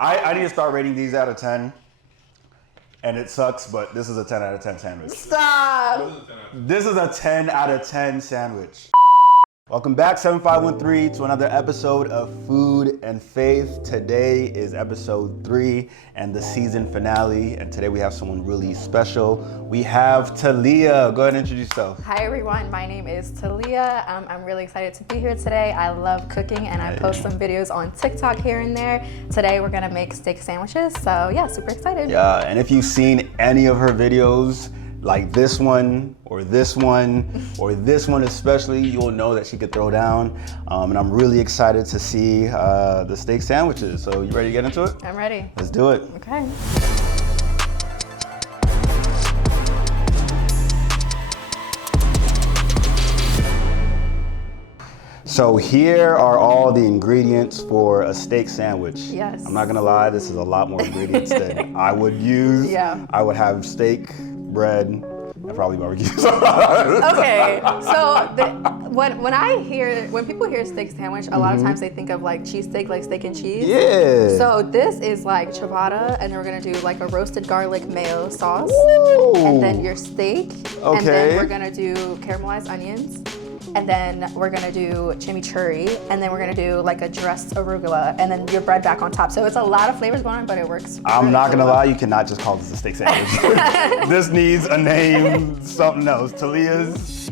I need to start rating these out of 10. And it sucks, but this is a 10 out of 10 sandwich. Stop! This is a 10 out of 10 sandwich. Welcome back, 7513, to another episode of Food and Faith. Today is episode 3 and the season finale. And today we have someone really special. We have Taliah. Go ahead and introduce yourself. Hi everyone, my name is Taliah. I'm really excited to be here today. I love cooking and I post some videos on TikTok here and there. Today we're gonna make steak sandwiches, so yeah, super excited. Yeah, and if you've seen any of her videos, like this one, or this one, or this one especially, you'll know that she could throw down. And I'm really excited to see the steak sandwiches. So you ready to get into it? I'm ready. Let's do it. Okay. So here are all the ingredients for a steak sandwich. Yes. I'm not gonna lie, this is a lot more ingredients than I would use. Yeah. I would have steak, bread, and probably barbecue sauce. Okay, so when people hear steak sandwich, a lot of times they think of like cheesesteak, like steak and cheese. Yeah. So this is like ciabatta, and then we're gonna do like a roasted garlic mayo sauce. Ooh. And then your steak. Okay. And then we're gonna do caramelized onions. And then we're gonna do chimichurri, and then we're gonna do like a dressed arugula, and then your bread back on top. So it's a lot of flavors going on, but it works. I'm not gonna lie, you cannot just call this a steak sandwich. This needs a name, something else. Taliah's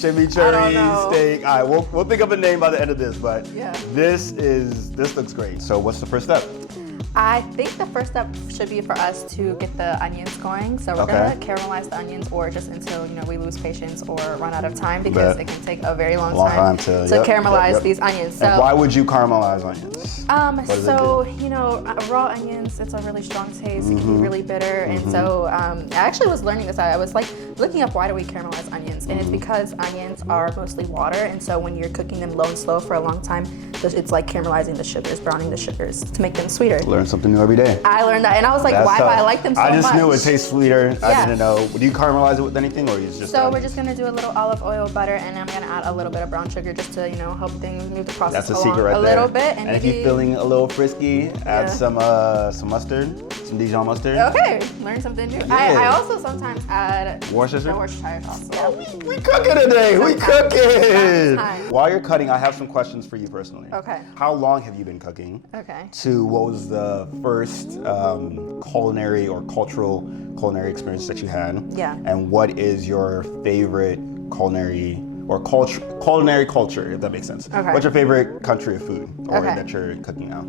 chimichurri steak. All right, we'll think of a name by the end of this, but yeah. This looks great. So what's the first step? I think the first step should be for us to get the onions going. So we're gonna caramelize the onions, or just until we lose patience or run out of time, because it can take a very long time to caramelize these onions. So and why would you caramelize onions? Raw onions, it's a really strong taste. It can be really bitter, and so I actually was learning this. I was like looking up, why do we caramelize onions, and it's because onions are mostly water, and so when you're cooking them low and slow for a long time, it's like caramelizing the sugars, browning the sugars to make them sweeter. Learn something new every day. I learned that, and I was like, why do I like them so much? I just knew it tastes sweeter. Yeah. I didn't know. Do you caramelize it with anything, or is just? So we're just gonna do a little olive oil, butter, and I'm gonna add a little bit of brown sugar just to help things move the process That's a secret right a there. little bit. And if you're feeling a little frisky, add some mustard, some Dijon mustard. Okay, learn something new. Yeah. I also sometimes add Worcestershire sauce. Yeah. We cooking today. We cooking. While you're cutting, I have some questions for you personally. Okay. How long have you been cooking? Okay. To what was the first culinary or culinary experience that you had? Yeah. And what is your favorite culinary culture, if that makes sense? Okay. What's your favorite country of food that you're cooking now?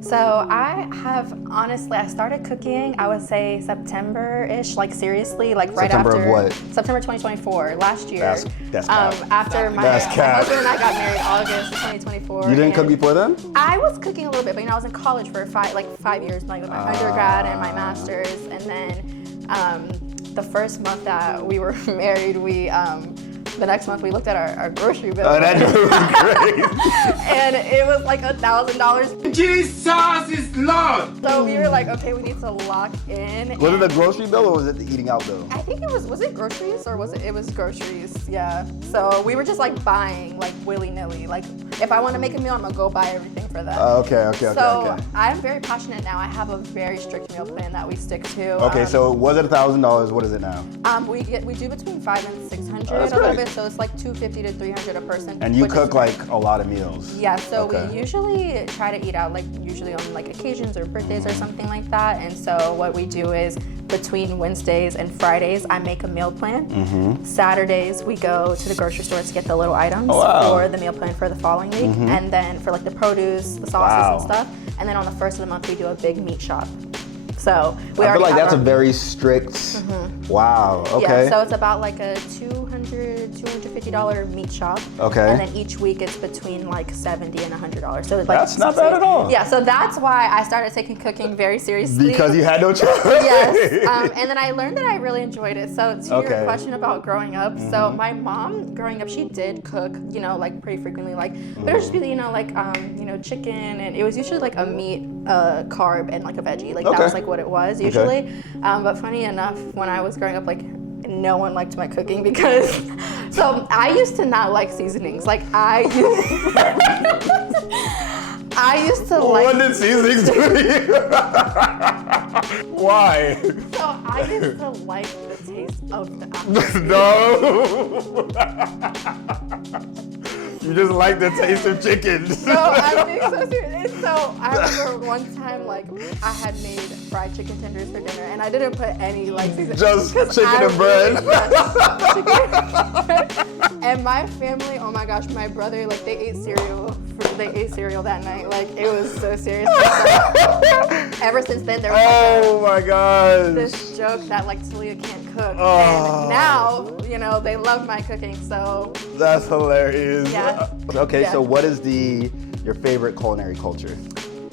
So I started cooking, I would say September-ish, like seriously, like right September after. of what? September 2024, last year. That's cap. After my husband and I got married August 2024. You didn't cook before then? I was cooking a little bit, but I was in college for 5 years, like with my undergrad and my master's, and then the first month that we were married, the next month we looked at our grocery bill. Oh, that was great. And it was like $1,000. Jesus is Lord! So we were like, okay, we need to lock in. Was it the grocery bill or was it the eating out bill? I think it was it groceries or was it was groceries, yeah. So we were just like buying like willy-nilly. Like if I want to make a meal, I'm gonna go buy everything for that. Okay. So I'm very passionate now. I have a very strict meal plan that we stick to. Okay, so was it $1,000? What is it now? We do between $500 and $600 that's a little great. bit, so it's like $250 to $300 a person. And you cook like a lot of meals? Yeah, so we usually try to eat out, like usually on like occasions or birthdays or something like that. And so what we do is between Wednesdays and Fridays, I make a meal plan. Saturdays, we go to the grocery store to get the little items for the meal plan for the following week. And then for like the produce, the sauces and stuff. And then on the first of the month, we do a big meat shop. So I feel like that's a very strict, wow, okay. Yeah, so it's about like a $250 meat shop. Okay. And then each week it's between like $70 and $100. So it's like that's not bad at all. Yeah, so that's why I started taking cooking very seriously. Because you had no choice. Yes, and then I learned that I really enjoyed it. So to your question about growing up, so my mom growing up, she did cook, like pretty frequently, like, but it would just be, chicken, and it was usually like a meat, carb, and like a veggie. Like that was like what it was usually. But funny enough, when I was growing up, like no one liked my cooking because, so I used to not like seasonings. Like I used to What like. did seasonings do to you? Why? So I used to like the taste of the apple. No. You just like the taste of chicken. No, I'm being so serious. So I remember one time, like, I had made fried chicken tenders for dinner, and I didn't put any like seasoning. Just chicken and bread. And my family, oh my gosh, my brother, like, they ate cereal that night. Like, it was so serious. Ever since then, there was Oh my gosh. this joke that like Taliah can't cook, Oh. and now they love my cooking. So That's hilarious. Yeah. Okay, Yeah. so what is your favorite culinary culture?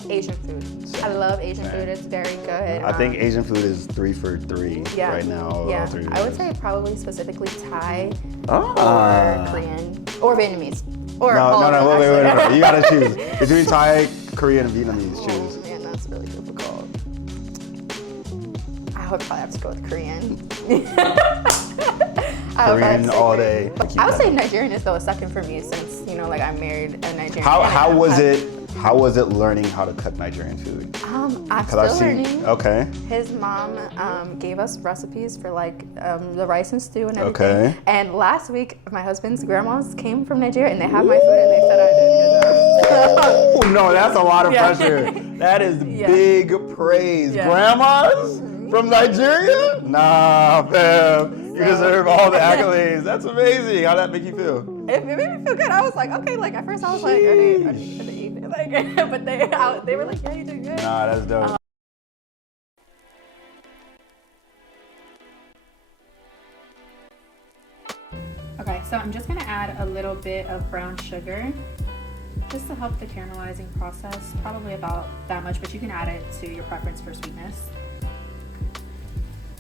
Asian food. I love Asian food. It's very good. I think Asian food is 3 for 3 yeah, right now. Yeah, 3 I would say probably specifically Thai Ah. or Korean or Vietnamese. Or No, all of them, wait. actually. You gotta choose between Thai, Korean, and Vietnamese. Choose. Oh man, that's really difficult. I would probably have to go with Korean. Korean all day. I would say Nigerian is though a second for me since like I married a Nigerian. How was it? How was it learning how to cook Nigerian food? I'm still learning. Okay. His mom gave us recipes for like the rice and stew and everything. Okay. And last week, my husband's grandmas came from Nigeria and they had my food and they said I did a good job. Oh no, that's a lot of Yeah. pressure. That is Yeah. big praise. Yeah. Grandmas from Nigeria? Nah, fam. You deserve all the accolades. That's amazing. How'd that make you feel? It made me feel good. I was like, okay, like at first I was like, are they eating? Like, but they were like, yeah, you did good. Nah, that's dope. Okay, so I'm just gonna add a little bit of brown sugar just to help the caramelizing process, probably about that much, but you can add it to your preference for sweetness.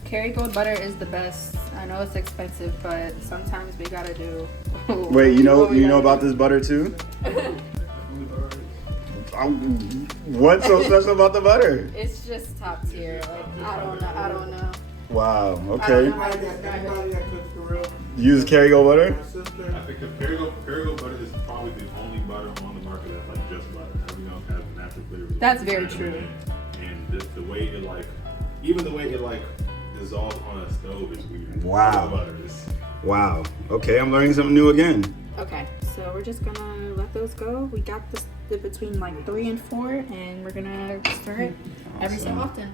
Kerrygold butter is the best. I know it's expensive, but sometimes we gotta do. Wait, you know what we gotta about this butter too? What's so special about the butter? It's just top tier. Like I don't know. Wow. I Okay. don't know how to describe it. Anybody that cooks for real? Use Kerrygold butter. My sister. I think the Kerrygold butter is probably the only butter on the market that's like just butter. Everything else has natural flavors. That's very true. And the way it even the way it dissolves on a stove is weird. Wow. Butter is. Wow. Okay, I'm learning something new again. Okay, so we're just gonna let those go. We got this between like 3 and 4, and we're gonna stir it every so often.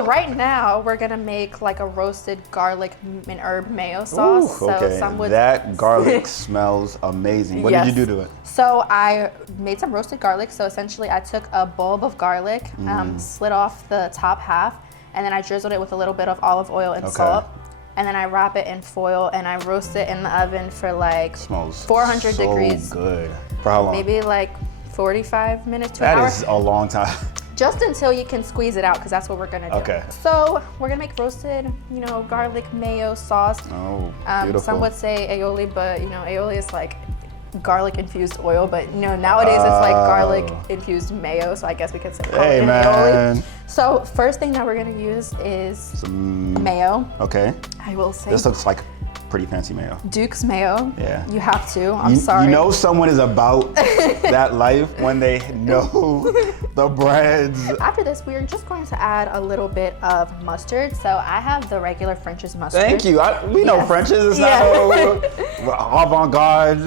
Right now, we're gonna make like a roasted garlic and herb mayo sauce. Ooh, okay. So some would That garlic smells amazing. What did you do to it? So I made some roasted garlic. So essentially, I took a bulb of garlic, slit off the top half, and then I drizzled it with a little bit of olive oil and salt. And then I wrap it in foil and I roast it in the oven for like Smells 400 so degrees. good. For how long? Maybe like 45 minutes to an hour. That is a long time. Just until you can squeeze it out, because that's what we're gonna do. Okay. So we're gonna make roasted, garlic mayo sauce. Oh, beautiful. Some would say aioli, but aioli is like garlic infused oil, but nowadays it's like garlic infused mayo, so I guess we could say call it an aioli. So first thing that we're gonna use is some mayo. Okay. I will say This looks like pretty fancy mayo. Duke's mayo. Yeah. You have to. I'm sorry. You know someone is about that life when they know the brands. After this, we're just going to add a little bit of mustard. So I have the regular French's mustard. Thank you. We know Yes. French's. It's not no avant-garde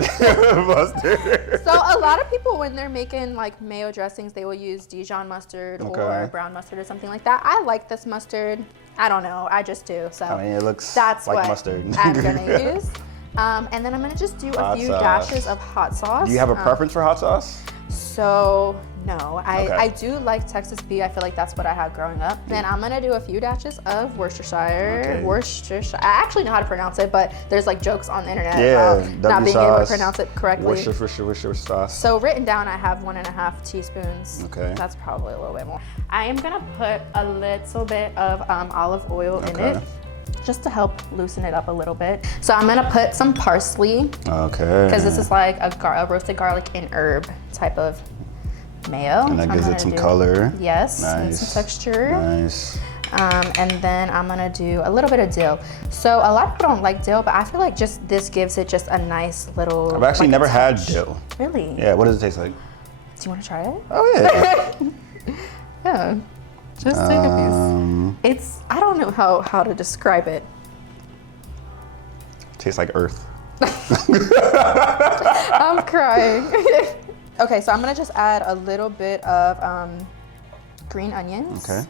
mustard. So a lot of people, when they're making like mayo dressings, they will use Dijon mustard Okay. or brown mustard or something like that. I like this mustard. I don't know. I just do. So I mean, it looks that's like what mustard. I'm gonna use. And then I'm gonna just do a Hot few sauce. dashes of hot sauce. Do you have a preference for hot sauce? So no, Okay. I do like Texas Bee. I feel like that's what I had growing up. Then I'm gonna do a few dashes of Worcestershire. Okay. Worcestershire. I actually know how to pronounce it, but there's like jokes on the internet Yeah, about not being able to pronounce it correctly. Worcestershire sauce. So written down, I have 1.5 teaspoons. Okay. That's probably a little bit more. I am gonna put a little bit of olive oil in Okay. it, just to help loosen it up a little bit. So I'm gonna put some parsley, Okay. because this is like a roasted garlic and herb type of mayo. And that So I'm gives it gonna some do- color. Yes, and Nice. some texture. Nice. And then I'm gonna do a little bit of dill. So a lot of people don't like dill, but I feel like just this gives it just a nice little. I've actually like, never had touch. dill. Really? Yeah, what does it taste like? Do you want to try it? Oh yeah. Yeah. Just take a piece. It's, I don't know how to describe it. Tastes like earth. I'm crying. Okay, so I'm gonna just add a little bit of green onions. Okay.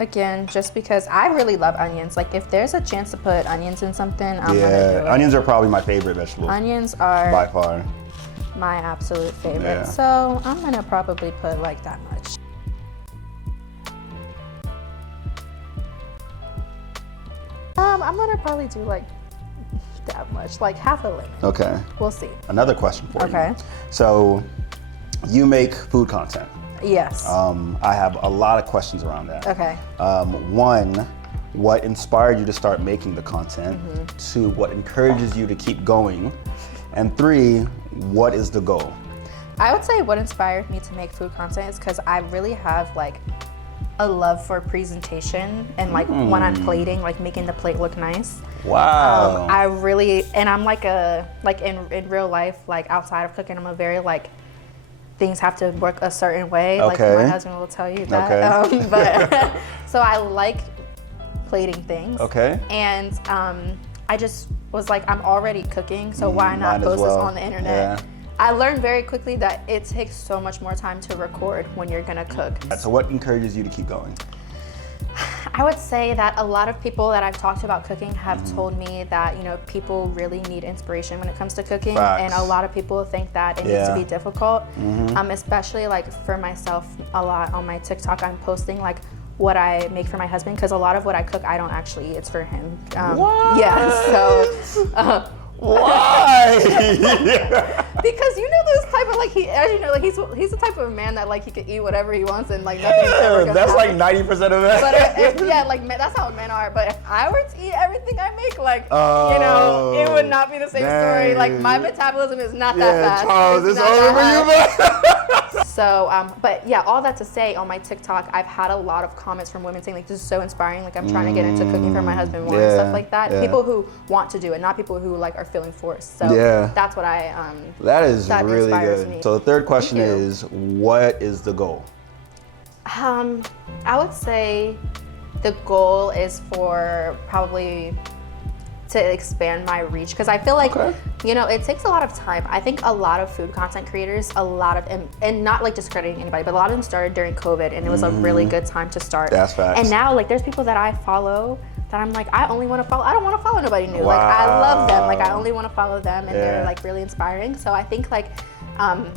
Again, just because I really love onions. Like if there's a chance to put onions in something, I'm gonna do it. Onions are probably my favorite vegetable. Onions are by far my absolute favorite. Yeah. So I'm gonna probably put like that much. I'm gonna probably do like that much, like half a lemon. Okay. We'll see. Another question for you. Okay. So you make food content. Yes. I have a lot of questions around that. Okay. One, what inspired you to start making the content? Two, what encourages you to keep going? And three, what is the goal? I would say what inspired me to make food content is because I really have like a love for presentation and like when I'm plating, like making the plate look nice. Wow. I really, and I'm like in real life, like outside of cooking, I'm a very like, things have to work a certain way. Okay. Like my husband will tell you that. Okay. But so I like plating things. Okay. And I just was like, I'm already cooking, so why not might as post well. this on the internet? Yeah. I learned very quickly that it takes so much more time to record when you're gonna cook. So what encourages you to keep going? I would say that a lot of people that I've talked about cooking have told me that, you know, people really need inspiration when it comes to cooking. Facts. And a lot of people think that it needs to be difficult. Especially like for myself, a lot on my TikTok, I'm posting like what I make for my husband, because a lot of what I cook, I don't actually eat, it's for him. What? Yeah, so. Why? Because you know those type of like as you know, like he's the type of man that like he could eat whatever he wants and like nothing's ever gonna That's happen. like 90% of that. But yeah, like that's how men are. But if I were to eat everything I make, like you know, it would not be the same story. Like my metabolism is not that fast. Charles, it's not over that for you, man. So, but yeah, all that to say, on my TikTok, I've had a lot of comments from women saying like, this is so inspiring. Like I'm trying to get into cooking for my husband more and stuff like that. Yeah. People who want to do it, not people who like are feeling forced. So that's what that really inspires good. me. So the third question is, what is the goal? I would say the goal is for probably to expand my reach, because I feel like you know, it takes a lot of time. I think a lot of food content creators, and not like discrediting anybody, but a lot of them started during COVID, and it was a really good time to start. That's facts. And now like there's people that I follow that I'm like, I only want to follow. I don't want to follow nobody new. Like I love them. Like I only want to follow them, and they're like really inspiring. So I think like I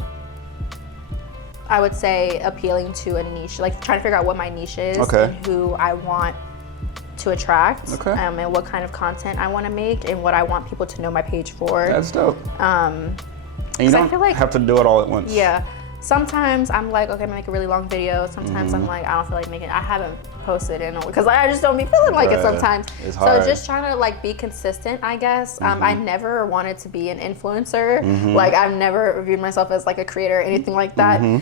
would say appealing to a niche, like trying to figure out what my niche is and who I want to attract, and what kind of content I want to make, and what I want people to know my page for. That's dope. And you don't have to do it all at once. Yeah. Sometimes I'm like, okay, I'm gonna make a really long video. Sometimes I'm like, I don't feel like making it. I haven't posted in because I just don't be feeling like it sometimes. It's hard. So just trying to like be consistent, I guess. I never wanted to be an influencer. Like I've never viewed myself as like a creator or anything like that.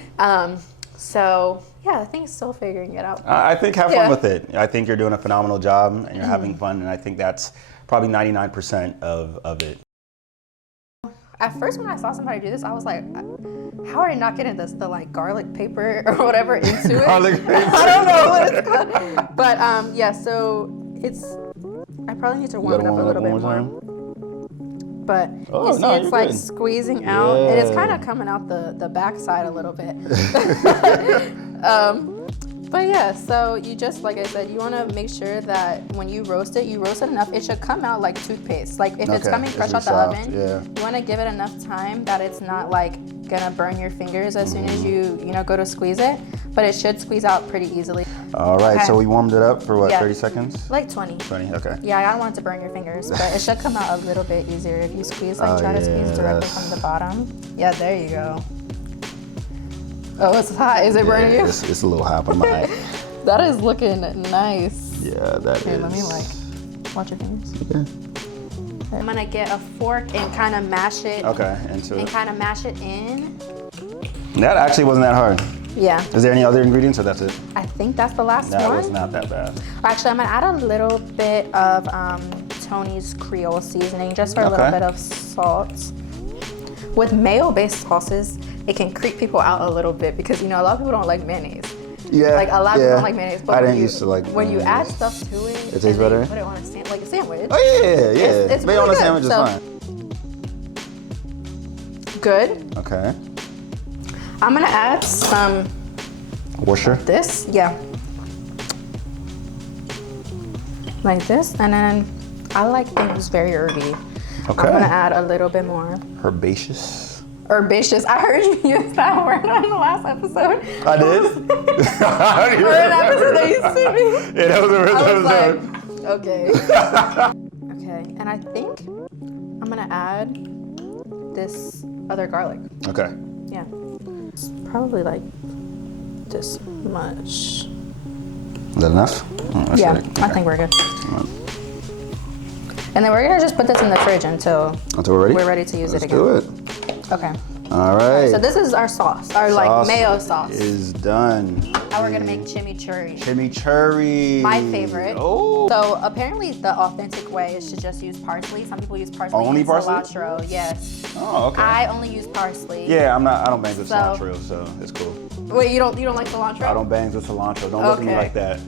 So yeah, I think still figuring it out. I think have fun with it. I think you're doing a phenomenal job and you're having fun, and I think that's probably 99% of it. At first, when I saw somebody do this, I was like, how are they not getting the like garlic paper or whatever into it? Garlic paper. I don't know what it's called. But yeah, so I probably need to warm it up a little bit more. But you see it's like squeezing out, and it's kind of coming out the backside a little bit. But yeah, so you just, like I said, you want to make sure that when you roast it enough. It should come out like toothpaste. Like if it's coming fresh out the oven, you want to give it enough time that it's not like gonna burn your fingers as soon as you go to squeeze it. But it should squeeze out pretty easily. All right, so we warmed it up for what, 30 seconds? Like 20. 20, okay. Yeah, I don't want it to burn your fingers, but it should come out a little bit easier if you squeeze, like try to squeeze directly from the bottom. Yeah, there you go. Oh, it's hot. Is it burning you? It's a little hot, but my That is looking nice. Yeah, that Here, let me watch your fingers. Okay. I'm gonna get a fork and kind of mash it. Okay, into it. And kind of mash it in. That actually wasn't that hard. Yeah. Is there any other ingredients, or that's it? I think that's the last one. That was not that bad. Actually, I'm gonna add a little bit of Tony's Creole seasoning, just for a little bit of salt. with mayo-based sauces, it can creep people out a little bit because a lot of people don't like mayonnaise. Yeah. Like a lot of people don't like mayonnaise. But I didn't used to like when you add mayonnaise. stuff to it, It tastes and then better? you put it on a sandwich. Oh yeah. It's Mayo on really a sandwich good. is fine. Good. Okay. I'm gonna add some Worcester. this, yeah. Like this, and then I like things very herby. Okay. I'm gonna add a little bit more. Herbaceous. Herbaceous. I heard you use that word on the last episode. I did. Or an episode that you sent me. Yeah, that was the first I was episode. like, okay. Okay, and I think I'm gonna add this other garlic. Okay. Yeah. It's probably like this much. Is that enough? Oh, Yeah, it. I think we're good. And then we're gonna just put this in the fridge until Until we're ready? we're ready to use Let's it again. do it. Okay. All right. So this is our sauce, our like mayo sauce. Is done. Now we're gonna make chimichurri. Chimichurri. My favorite. Oh. So apparently the authentic way is to just use parsley. Some people use parsley Only and parsley? cilantro. Yes. Oh, okay. I only use parsley. Yeah, I don't bang with So- cilantro, so it's cool. Wait, you don't like cilantro? I don't bang with cilantro. Don't look at me Okay. like that.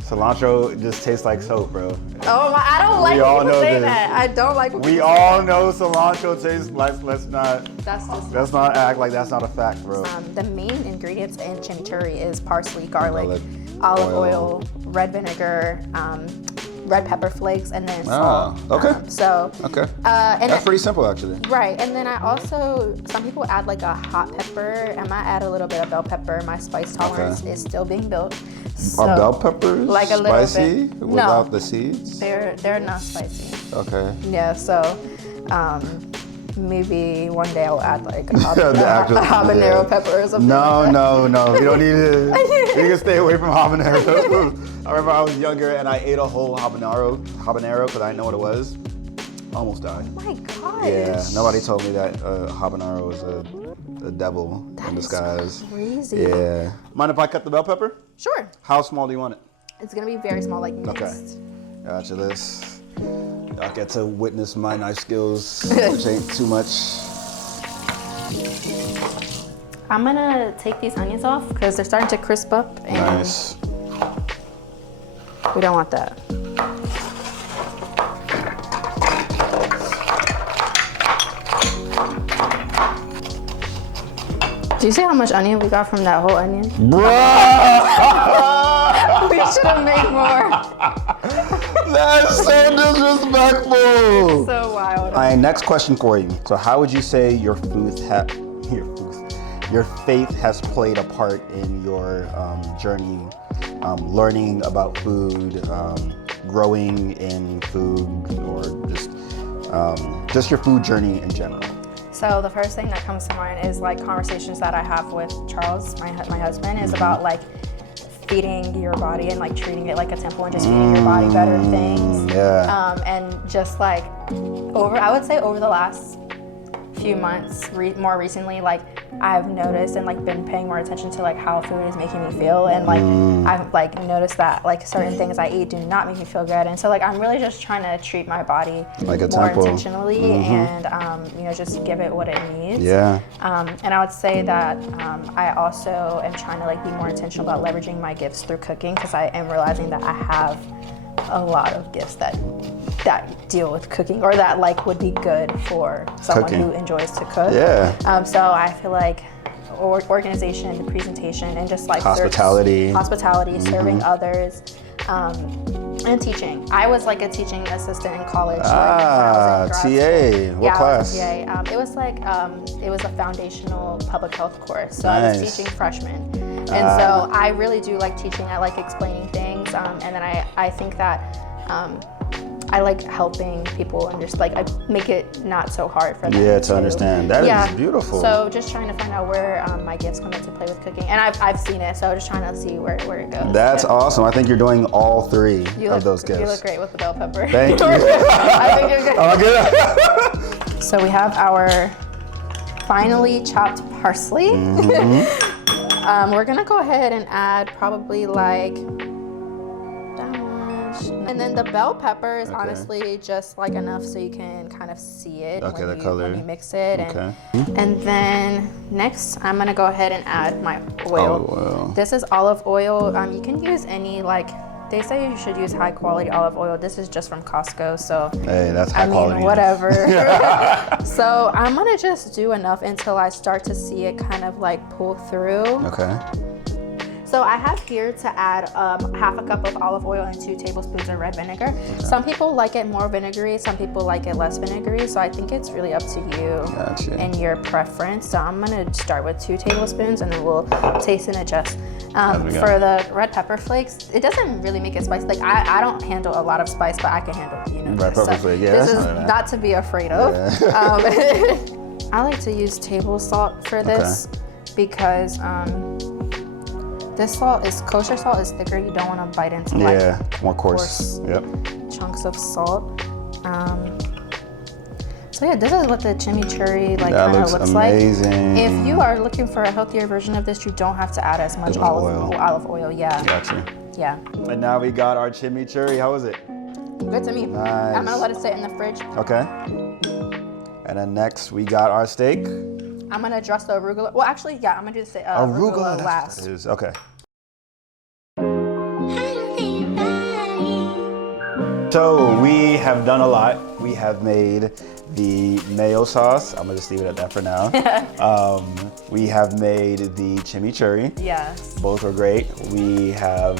Cilantro just tastes like soap, bro. Oh my! I don't like We when all people know say this. that. I don't like when We people all know cilantro tastes like. Let's not That's act like that's not a fact, bro. the main ingredients in chimichurri is parsley, garlic, Garlic, olive oil. oil, red vinegar, red pepper flakes, and then Ah, salt. okay. So Okay. and That's pretty simple, actually. right, and then I also, some people add like a hot pepper. I might add a little bit of bell pepper. My spice tolerance is still being built. So, Are bell peppers like a little spicy bit. without No. the seeds? They're not spicy. Okay. Yeah, so maybe one day I'll add like a, The actual- a habanero yeah. pepper or something. No, like that. no. We don't need to. You can stay away from habanero. I remember I was younger and I ate a whole habanero because I didn't know what it was. Almost died. Oh my gosh. Yeah, nobody told me that habanero was a devil in disguise. Crazy. Yeah. Mind if I cut the bell pepper? Sure. How small do you want it? It's gonna be very small, like Okay. mixed. Gotcha. Y'all get to witness my knife skills, which ain't too much. I'm gonna take these onions off because they're starting to crisp up, and Nice. we don't want that. Do you see how much onion we got from that whole onion? We should have made more. That's so disrespectful. So wild. All right, next question for you. So, how would you say your faith has played a part in your journey, learning about food, growing in food, or just your food journey in general? So the first thing that comes to mind is like conversations that I have with Charles, my husband, is about like feeding your body and like treating it like a temple and just feeding your body better things. Yeah. And just like I would say over the last few months, more recently, like I've noticed and like been paying more attention to like how food is making me feel, and like I've like noticed that like certain things I eat do not make me feel good, and so like I'm really just trying to treat my body Like a more temple. intentionally and just give it what it needs. Yeah. And I would say that I also am trying to like be more intentional about leveraging my gifts through cooking, because I am realizing that I have a lot of gifts that deal with cooking, or that like would be good for someone Cooking. who enjoys to cook. Yeah. So I feel like organization, presentation, and just like Hospitality. serving others, and teaching. I was like a teaching assistant in college. Ah, like, when I was in grad TA. school. What class? I was a TA. It was like it was a foundational public health course. So I Nice. was teaching freshmen, and so I really do like teaching. I like explaining things, and then I think that. I like helping people and just like I make it not so hard for them. Yeah, to understand. That is beautiful. So just trying to find out where my gifts come into play with cooking, and I've seen it. So just trying to see where it goes. That's Yeah. awesome. I think you're doing all three of those gifts. You look great with the bell pepper. Thank you. I think you're good. Oh, good. So we have our finely chopped parsley. We're gonna go ahead and add probably like that much. And then the bell pepper is honestly just like enough so you can kind of see it when you mix it. And then next, I'm gonna go ahead and add my oil. This is olive oil. You can use any they say you should use high quality olive oil. This is just from Costco, so hey, that's high quality. Whatever. So I'm gonna just do enough until I start to see it kind of like pull through. Okay. So I have here to add half a cup of olive oil and 2 tablespoons of red vinegar. Okay. Some people like it more vinegary, some people like it less vinegary. So I think it's really up to you and your preference. So I'm gonna start with 2 tablespoons and then we'll taste and adjust. For the red pepper flakes, it doesn't really make it spicy. Like I don't handle a lot of spice, but I can handle red pepper flakes. Yeah, this is not to be afraid of. Yeah. I like to use table salt for this because this salt is kosher salt is thicker. You don't want to bite into more coarse. Chunks of salt. So yeah, this is what the chimichurri kind of looks amazing. Like. If you are looking for a healthier version of this, you don't have to add as much olive oil. Yeah. Gotcha. Yeah. And now we got our chimichurri. How is it? Good to me. Nice. I'm gonna let it sit in the fridge. Okay. And then next we got our steak. I'm gonna dress the arugula. Well, actually, yeah, I'm gonna do the arugula last. That is. Okay. So we have done a lot. We have made the mayo sauce. I'm gonna just leave it at that for now. We have made the chimichurri. Yes. Both are great. We have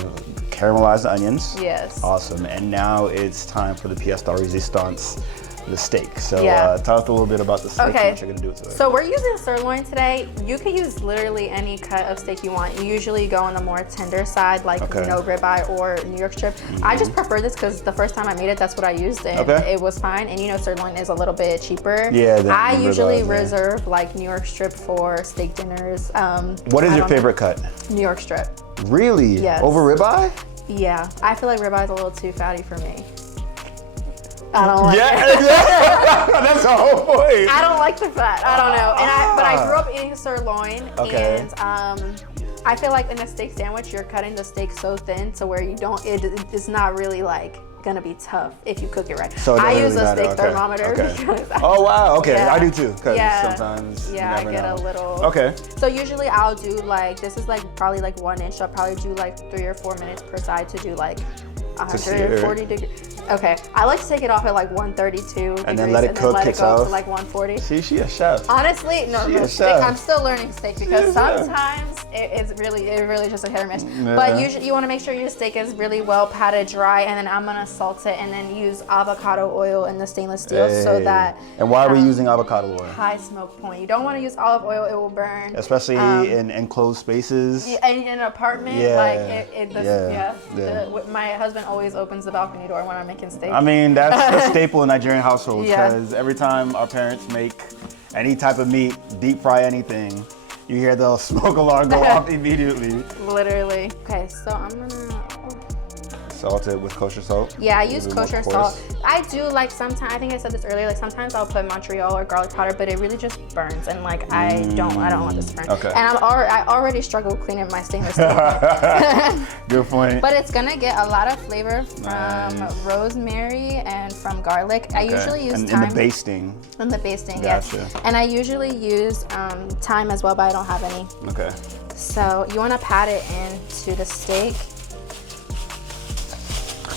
caramelized onions. Yes. Awesome. And now it's time for the pièce de résistance, the steak. So tell us a little bit about the steak and what you're gonna do with it. So we're using sirloin today. You can use literally any cut of steak you want. You usually go on the more tender side, like ribeye or New York strip. I just prefer this because the first time I made it, that's what I used, and it was fine. And sirloin is a little bit cheaper. Yeah. I usually reserve like New York strip for steak dinners. What is your favorite cut? New York strip. Really? Yes. Over ribeye? Yeah, I feel like ribeye is a little too fatty for me. I don't like it. That's the whole point. I don't like the fat. I don't know. But I grew up eating sirloin, and I feel like in a steak sandwich, you're cutting the steak so thin to where it's not really gonna be tough if you cook it right. So I use a steak thermometer. Because oh wow, okay, I do too. Because sometimes I get a little. Okay. So usually I'll do this is probably 1 inch. I'll probably do 3 or 4 minutes per side to do 140 degrees. Okay, I like to take it off at 132 and then let it cook itself to 140. See, she a chef. Honestly, steak, I'm still learning steak because sometimes it's really just a hit or miss. Yeah. But usually you want to make sure your steak is really well patted dry, and then I'm gonna salt it and then use avocado oil in the stainless steel so that. And why are we using avocado oil? High smoke point. You don't want to use olive oil; it will burn. Especially in enclosed spaces. In an apartment, my husband always opens the balcony door when I'm making steak. I mean, that's a staple in Nigerian households because every time our parents make any type of meat, deep fry anything, you hear the smoke alarm go off immediately. Literally. Okay, so I'm gonna salt it with kosher salt. Yeah, I use kosher salt. I do sometimes. I think I said this earlier. Sometimes I'll put Montreal or garlic powder, but it really just burns, and I don't want this to burn. Okay. And I already struggle cleaning my stainless steel. Good point. But it's gonna get a lot of flavor from rosemary and from garlic. I usually use thyme. In the basting. In the basting, gotcha. Yes. And I usually use thyme as well, but I don't have any. Okay. So you want to pat it into the steak.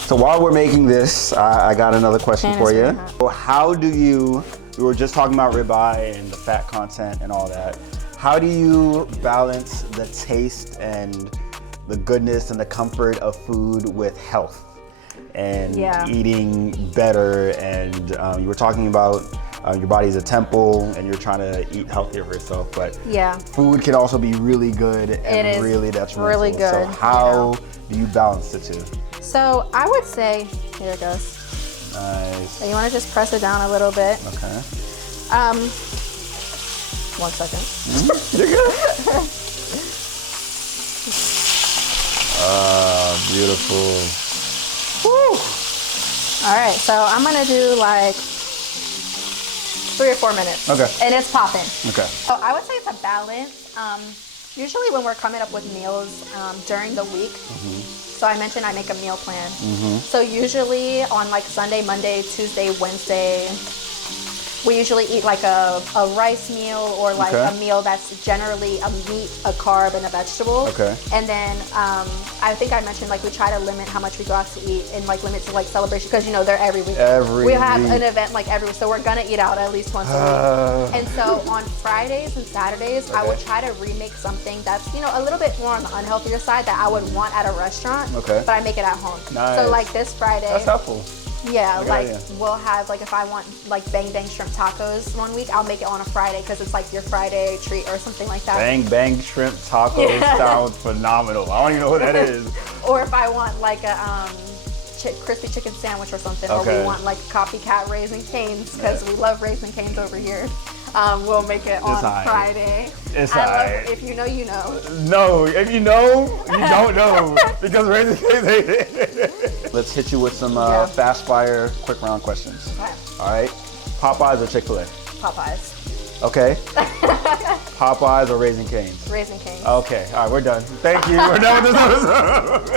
So while we're making this, I got another question for you. So how do you, we were just talking about ribeye and the fat content and all that. How do you balance the taste and the goodness and the comfort of food with health and eating better? And you were talking about your body's a temple and you're trying to eat healthier for yourself, but food can also be really good and really detrimental. Really good. So how do you balance the two? So I would say, here it goes. Nice. So you want to just press it down a little bit. Okay. 1 second. You're good. Beautiful. Woo. All right, so I'm gonna do 3 or 4 minutes. Okay. And it's popping. Okay. So I would say it's a balance. Usually when we're coming up with meals during the week, So I mentioned I make a meal plan. So usually on like Sunday, Monday, Tuesday, Wednesday, we usually eat like a rice meal or like a meal that's generally a meat, a carb, and a vegetable. Okay. And then I think I mentioned like we try to limit how much we go out to eat and like limit to like celebration because you know they're every week. We have an event like every week, so we're gonna eat out at least once a week. And so on Fridays and Saturdays, I would try to remake something that's, you know, a little bit more on the unhealthier side that I would want at a restaurant. Okay. But I make it at home. Nice. So like this Friday. That's helpful. Yeah, like idea. we'll have like if I want like bang bang shrimp tacos one week, I'll make it on a Friday because it's like your Friday treat or something like that. Bang bang shrimp tacos sounds phenomenal. I don't even know what that is. Or if I want like a crispy chicken sandwich or something, or we want like copycat Raisin Canes because we love Raisin Canes over here. We'll make it on Friday. It's if you know, you know. No, if you know, you don't know because Raisin Canes ain't it. Let's hit you with some fast fire, quick round questions. Okay. All right. Popeyes or Chick-fil-A? Popeyes. Okay. Popeyes or Raisin Canes? Raisin Canes. Okay. All right, we're done. Thank you. We're done with this episode.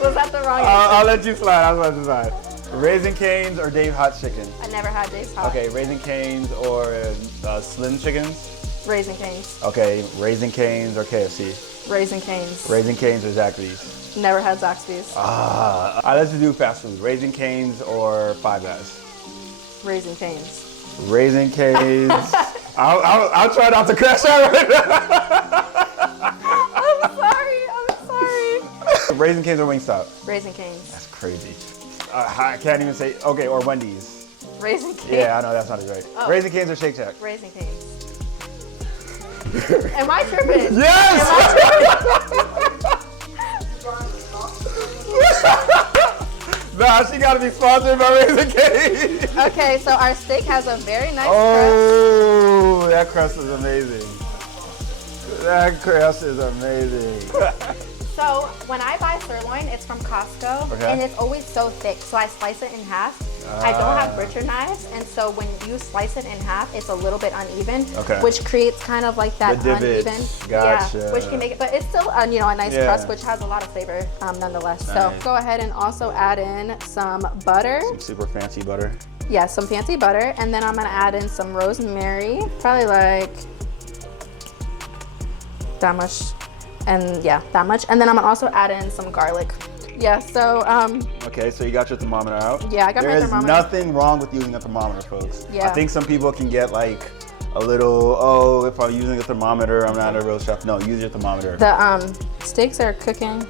Was that the wrong answer? I'll let you slide. I'll let you slide. Raisin Canes or Dave Hot Chicken? I never had Dave's Hot. Okay, Raisin Canes or Slim Chickens? Raisin Canes. Okay, Raisin Canes or KFC? Raisin Canes. Raisin Canes or Zaxby's? Never had Zaxby's. All right, let's do fast food. Raisin Canes or Five Guys? Raisin Canes. Raisin Canes. I'll try not to crash out right now. I'm sorry. Raisin Canes or Wingstop? Raisin Canes. That's crazy. I can't even say, okay, or Wendy's. Raisin Canes. Yeah, I know, that sounded great. Oh. Raisin Canes or Shake Shack? Raisin Canes. Am I tripping? Yes! Nah, she gotta be sponsored by Raisin Canes. Okay, so our steak has a very nice Oh, that crust is amazing. That crust is amazing. crust. So when I buy sirloin, it's from Costco, and it's always so thick. So I slice it in half. I don't have butcher knives, and so when you slice it in half, it's a little bit uneven, which creates kind of like that uneven. Gotcha. Yeah, which can make it, but it's still a nice crust, which has a lot of flavor nonetheless. Nice. So go ahead and also add in some butter. Some super fancy butter. Yeah, some fancy butter, and then I'm gonna add in some rosemary, probably like that much. And yeah, that much. And then I'm gonna also add in some garlic. Yeah, so okay, so you got your thermometer out. Yeah, I got my thermometer. There's nothing wrong with using a thermometer, folks. Yeah. I think some people can get like a little, if I'm using a thermometer, I'm not a real chef. No, use your thermometer. The steaks are cooking.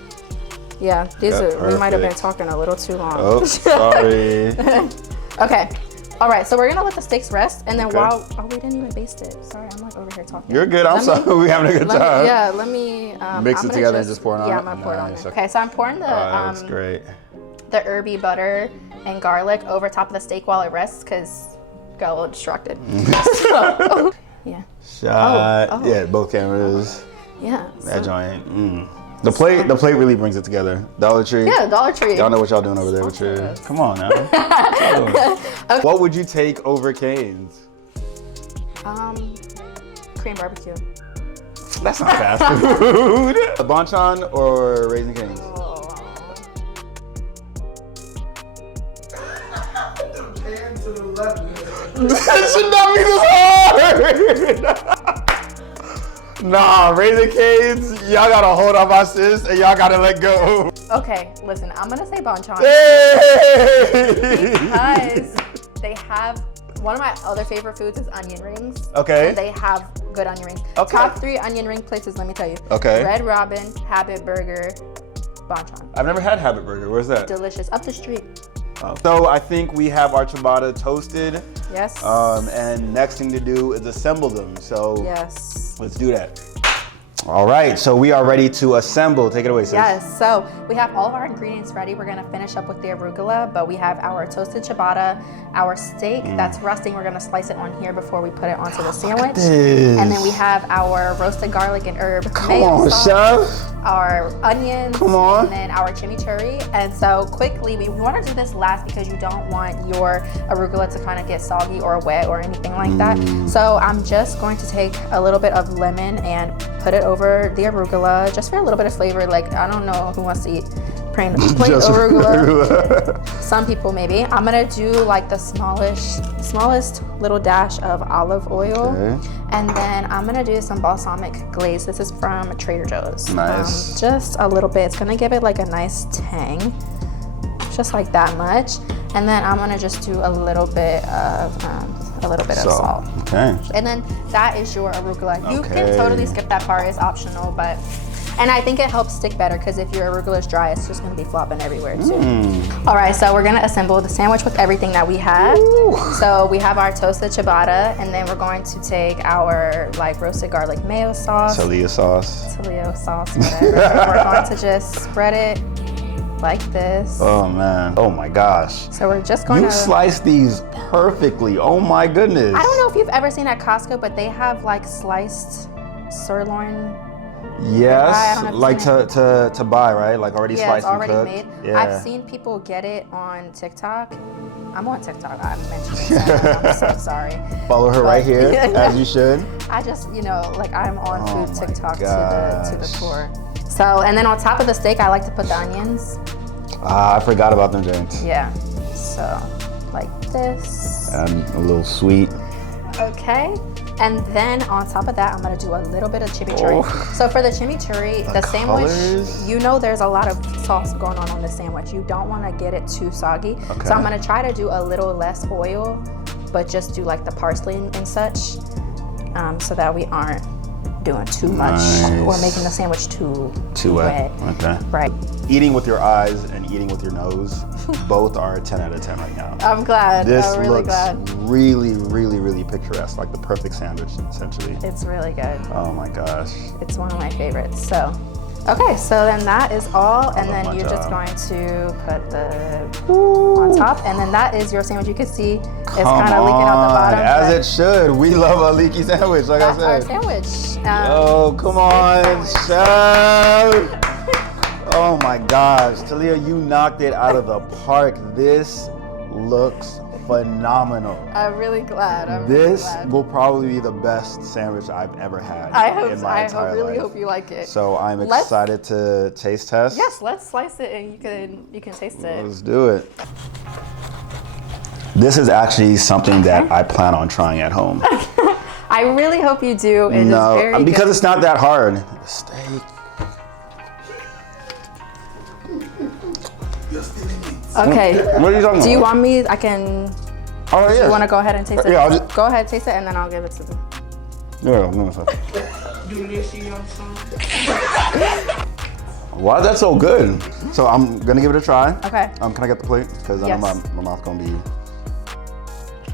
Yeah, we might have been talking a little too long. Oh, sorry. Okay. All right, so we're gonna let the steaks rest, and then we didn't even baste it. Sorry, I'm like over here talking. You're good. I'm sorry. We're having a good time. Let me mix it together and just pour it on. Yeah, I'm gonna pour it on there. Okay, so I'm pouring that looks great. The herby butter and garlic over top of the steak while it rests, because got a little distracted. Yeah. Shot. Yeah, both cameras. Yeah. That joint. The plate really brings it together. Dollar Tree. Yeah, Dollar Tree. Y'all know what y'all doing over there with your. Come on now. Okay. What would you take over Cane's? Cream barbecue. That's not fast food. Bonchon or Raisin Cane's? That should not be this hard. Nah, Raisin Cane's, y'all gotta hold on my sis and y'all gotta let go. Okay, listen, I'm gonna say Bonchon. Hey! Because they have, one of my other favorite foods is onion rings. Okay. And they have good onion rings. Okay. Top 3 onion ring places, let me tell you. Okay. Red Robin, Habit Burger, Bonchon. I've never had Habit Burger. Where's that? Delicious. Up the street. Oh. So I think we have our ciabatta toasted. Yes. And next thing to do is assemble them. So yes. Let's do that. All right, so we are ready to assemble. Take it away, sis. Yes, so we have all of our ingredients ready. We're gonna finish up with the arugula, but we have our toasted ciabatta, our steak that's rusting. We're gonna slice it on here before we put it onto the sandwich. And then we have our roasted garlic and herb. Come on, chef. our onions, Come on. and then our chimichurri. And so quickly, we want to do this last because you don't want your arugula to kind of get soggy or wet or anything like that. So I'm just going to take a little bit of lemon and put it over the arugula just for a little bit of flavor. Like, I don't know who wants to eat plain arugula. Some people maybe. I'm gonna do like the smallest little dash of olive oil. Okay. And then I'm gonna do some balsamic glaze. This is from Trader Joe's. Nice. Just a little bit. It's gonna give it like a nice tang. Just like that much. And then I'm gonna just do a little bit of salt. Okay. And then that is your arugula. You Okay. can totally skip that part, it's optional, but, and I think it helps stick better because if your arugula is dry, it's just gonna be flopping everywhere too. All right, so we're gonna assemble the sandwich with everything that we have. So we have our toasted ciabatta, and then we're going to take our like roasted garlic mayo sauce. Taliah sauce. Taliah sauce, whatever. We're going to just spread it like this. Oh man. Oh my gosh. So we're just going You to slice these perfectly. Oh my goodness. I don't know if you've ever seen at Costco, but they have like sliced sirloin. I Yes, don't have like seen it. to buy, right? Like already Yeah, sliced it's already and made. cooked. Yeah. I've seen people get it on TikTok. I'm on TikTok. I mentioned it. So I'm so sorry. Follow her right here, Yeah. as you should. I just, you know, like I'm on Oh food my TikTok to gosh. the core. So, and then on top of the steak, I like to put the onions. Ah, I forgot about them drinks. Yeah. So, like this. And a little sweet. Okay. And then on top of that, I'm gonna do a little bit of chimichurri. Oh. So for the chimichurri, the sandwich, colors. you know there's a lot of sauce going on the sandwich. You don't wanna get it too soggy. Okay. So I'm gonna try to do a little less oil, but just do like the parsley and such, so that we aren't doing too much or Nice. making the sandwich too wet. Okay. Right. Eating with your eyes and eating with your nose, both are a 10 out of 10 right now. I'm glad. This I'm really looks glad. really, really, really picturesque, like the perfect sandwich, essentially. It's really good. Oh my gosh. It's one of my favorites. So, okay, so then that is all, and love then my you're just job. going to put the on top, and then that is your sandwich. You can see it's kind of leaking out the bottom. As but it should. We love a leaky sandwich, like I that's our said. sandwich. Oh, come on, chef. Oh my gosh. Taliah, you knocked it out of the park. This looks phenomenal. I'm really glad. I'm really This glad. will probably be the best sandwich I've ever had I hope. in my entire really life. hope you like it. So I'm Let's- excited to taste test. Yes, let's slice it, and you can taste it. Let's do it. This is actually something that I plan on trying at home. I really hope you do. It is very No, because good. it's not that hard. Steak. Okay. What are you talking about? Do you want me? I can. Oh yeah. You want to go ahead and taste it? Yeah, I'll just- Go ahead, taste it, and then I'll give it to them. Yeah, no, sorry. Why is that so good? So I'm gonna give it a try. Okay. Can I get the plate? Because I know Yes. my mouth's gonna be.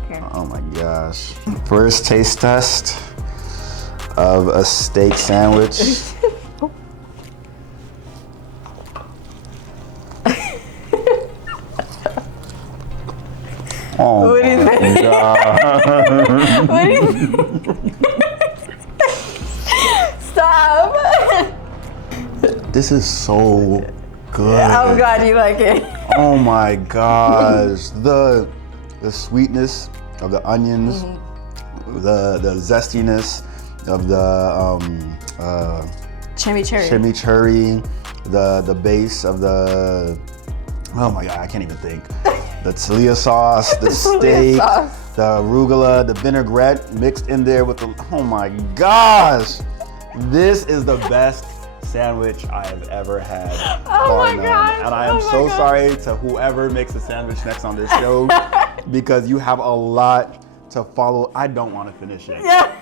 Here. Oh my gosh. First taste test of a steak sandwich. Oh What do you my think? God. What do you Stop! This is so good. I'm glad you like it. Oh my gosh. The sweetness of the onions, Mm-hmm. the zestiness of the Chimichurri. chimichurri, the base of the, oh my God, I can't even think. The Taliah sauce, the Taliah steak, sauce. the arugula, the vinaigrette mixed in there with the, oh my gosh. This is the best sandwich I have ever had. Oh bar my none. gosh, And I am oh my so gosh. sorry to whoever makes a sandwich next on this show because you have a lot to follow. I don't want to finish it. Yeah.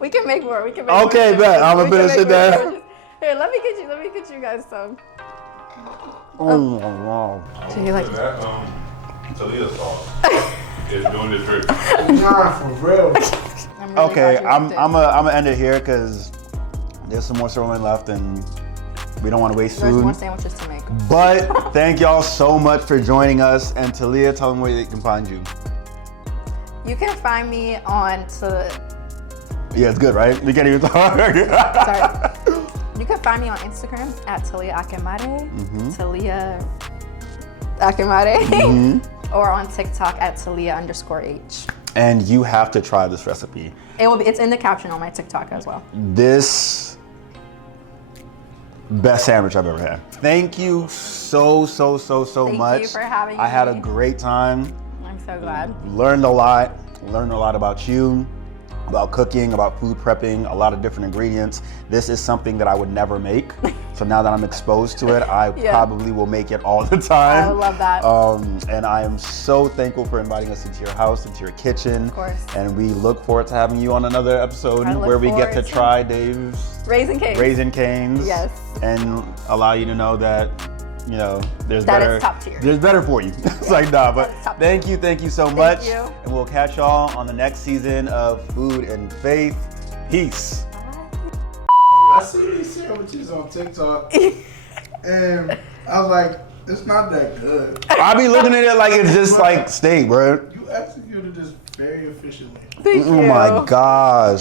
We can make more. We can make Okay, more. bet. I'ma We can finish make it more then. sandwiches. Here, let me get you guys some. Oh my God. Do you like it? That Taliah sauce is doing the trick. Nah, for real. I'm really Okay, glad you I'm liked it. gonna end it here because there's some more sirloin left and we don't want to waste There's food. more sandwiches to make. But thank y'all so much for joining us. And Taliah, tell them where they can find you. You can find me on Yeah, it's good, right? We can't even talk. sorry. You can find me on Instagram at Taliah Akinmade, Mm-hmm. Taliah Akinmade, or on TikTok at Taliah_H. And you have to try this recipe. It's in the caption on my TikTok as well. This best sandwich I've ever had. Thank you so much. Thank you for having me. I had a great time. I'm so glad. Learned a lot about you, about cooking, about food prepping, a lot of different ingredients. This is something that I would never make. So now that I'm exposed to it, I probably will make it all the time. I love that. And I am so thankful for inviting us into your house, into your kitchen. Of course. And we look forward to having you on another episode I look where we get to forward to try Dave's Raisin Canes. Yes. And allow you to know that, you know, there's That better. is top tier. There's better for you. It's like, nah, but thank you so much. you. And we'll catch y'all on the next season of Food and Faith. Peace. I see these sandwiches on TikTok, and I was like, it's not that good. I be looking at it like it's just like steak, bro. You executed this very efficiently. Thank you. Oh my gosh.